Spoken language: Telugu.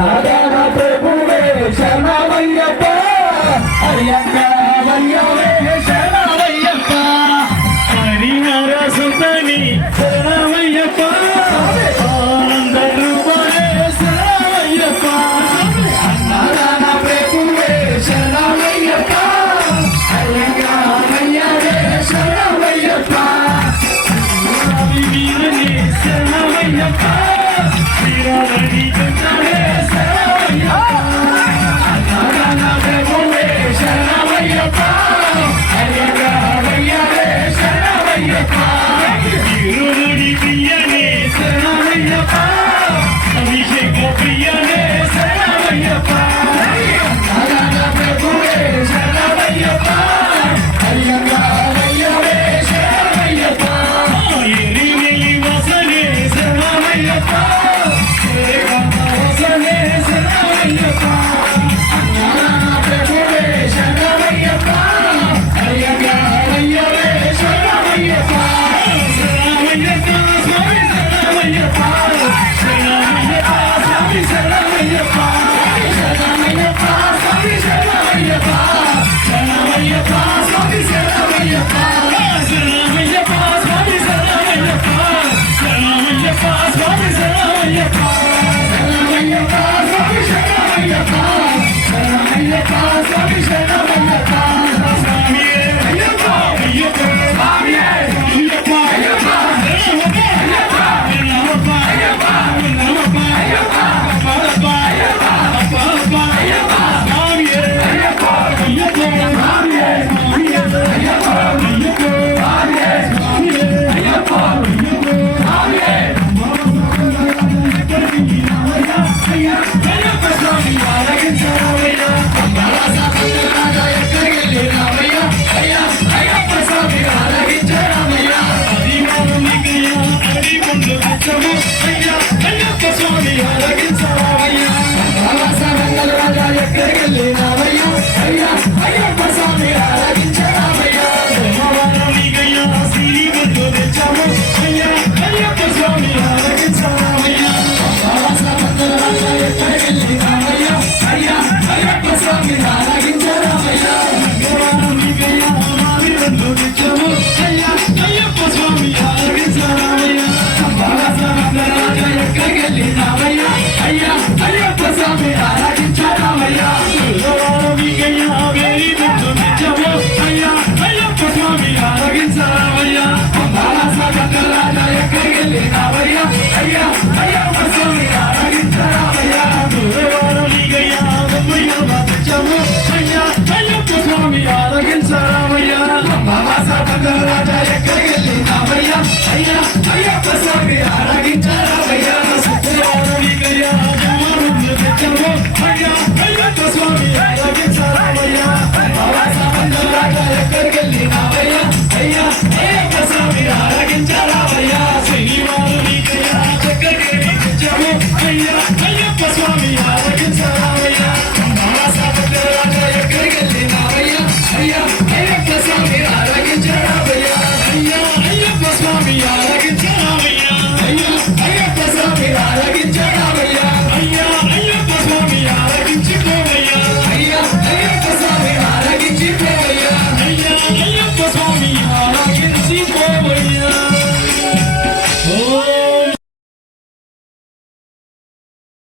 అన్నదాన ప్రభువే శరణమయ్యప్ప అయ్యప్ప అయ్యవే శరణమయ్యప్ప హరిహర సుతని శరణమయ్యప్ప ఆనంద రూపమే శరణమయ్యప్ప అన్నదాన ప్రభువే శరణమయ్యప్ప అయ్యప్ప అయ్యవే శరణమయ్యప్ప వీరని శరణమయ్యప్ప వీరని కంటే శరణమయ్యప్ప అన్నదాన ప్రభువే శరణమయ్యప్ప అయ్యప్ప అయ్యవే శరణమయ్యప్ప వీరుడి ప్రియనే శరణమయ్యప్ప అభిషేక ప్రియనే శరణమయ్యప్ప అన్నదాన ప్రభువే శరణమయ్యప్ప అయ్యప్ప అయ్యవే శరణమయ్యప్ప ఎరివెలి వసనే శరణమయ్యప్ప వసనే శరణమయ్యప్ప అన్నదాన ప్రభువే శరణమయ్యప్ప అయ్యప్ప అయ్యవే శరణమయ్యప్ప శరణమయ్యప్ప స్వామి శరణమయ్యప్ప శరణమయ్యప్ప స్వామి శరణమయ్యప్ప శరణమయ్యప్ప స్వామి శరణమయ్యప్ప శరణమయ్యప్ప స్వామి శరణమయ్యప్ప శరణమయ్యప్ప స్వామి శరణమయ్యప్ప శరణమయ్యప్ప స్వామి శరణమయ్యప్ప శరణమయ్యప్ప స్వామి శరణమయ్యప్ప శరణమయ్యప్ప స్వామి శరణమయ్యప్ప స్వామియే అయ్యప్ప అయ్యప్ప స్వామియే అయ్యప్ప అయ్యప్ప శరణమయ్యప్ప అయ్యప్ప అయ్యప్ప అయ్యప్ప అయ్యప్ప అప్పప్ప అయ్యప్ప అప్పప్ప అయ్యప్ప స్వామియే అయ్యప్ప అయ్యప్ప స్వామియే స్వామియే అయ్యప్ప అయ్యప్ప స్వామియే స్వామియే అయ్యప్ప స్వామియే అయ్యప్ప స్వామి ఆలకించరామయ్యా అంబరాస పండుగ ఎక్కడికి వెళ్ళినామయ్యా అయ్యా అయ్యప్ప స్వామి ఆలకించరామయ్యా అదివారమికయ్యా అడిగొండు తెచ్చము అయ్యా అయ్యప్ప స్వామి ఆలకించరామయ్యా అంబరాస పండుగ ఎక్కడికి వెళ్ళినామయ్యా అయ్యా అయ్యప్ప స్వామి ఆలకించరామయ్యా దేవారమికయ్యా శ్రీగొండు తెచ్చము అయ్యా అయ్యప్ప స్వామి ఆలకించరామయ్యా అంబరాస పండుగ ఎక్కడికి వెళ్ళినామయ్యా అయ్యా అయ్యప్ప స్వామి ఆలకించరామయ్యా దేవారమికయ్యా మాదిరొండు తెచ్చము అయ్యా అయ్యప్ప స్వామి ఆలకించరామయ్యా అంబరాస పండుగ ఎక్కడికి వెళ్ళినామయ్యా అయ్యా అయ్యప్ప స్వామి ఆలకించరామయ్యా దేవారమికయ్యా వేరిగొండు తెచ్చము అయ్యా అయ్యప్ప స్వామి ఆలకించరామయ్యా అంబరాస పండుగ ఎక్కడికి వెళ్ళినామయ్యా అయ్యా అయ్యప్ప స్వామి ఆలకించరామయ్యా దేవారమికయ్యా గొప్పయ్యమ్మ తెచ్చము అయ్యా అయ్యప్ప స్వామి ఆలకించరామయ్యా అంబరాస పండుగ ఎక్కడికి వెళ్ళినామయ్యా అయ్యా అయ్యప్ప స్వామి ఆలకించరామయ్యా దేవారమికయ్యా దేవారుణ్ణి తెచ్చము అయ్యా అయ్యప్ప స్వామి ఆలకించరామయ్యా అంబరాస పండుగ ఎక్కడికి వెళ్ళినామయ్యా అయ్యా అయ్యప్ప స్వామి ఆలకించరామయ్యా శ్రీవారునికయ్యా చక్కగిరి తెచ్చము అయ్యా అయ్యప్ప స్వామి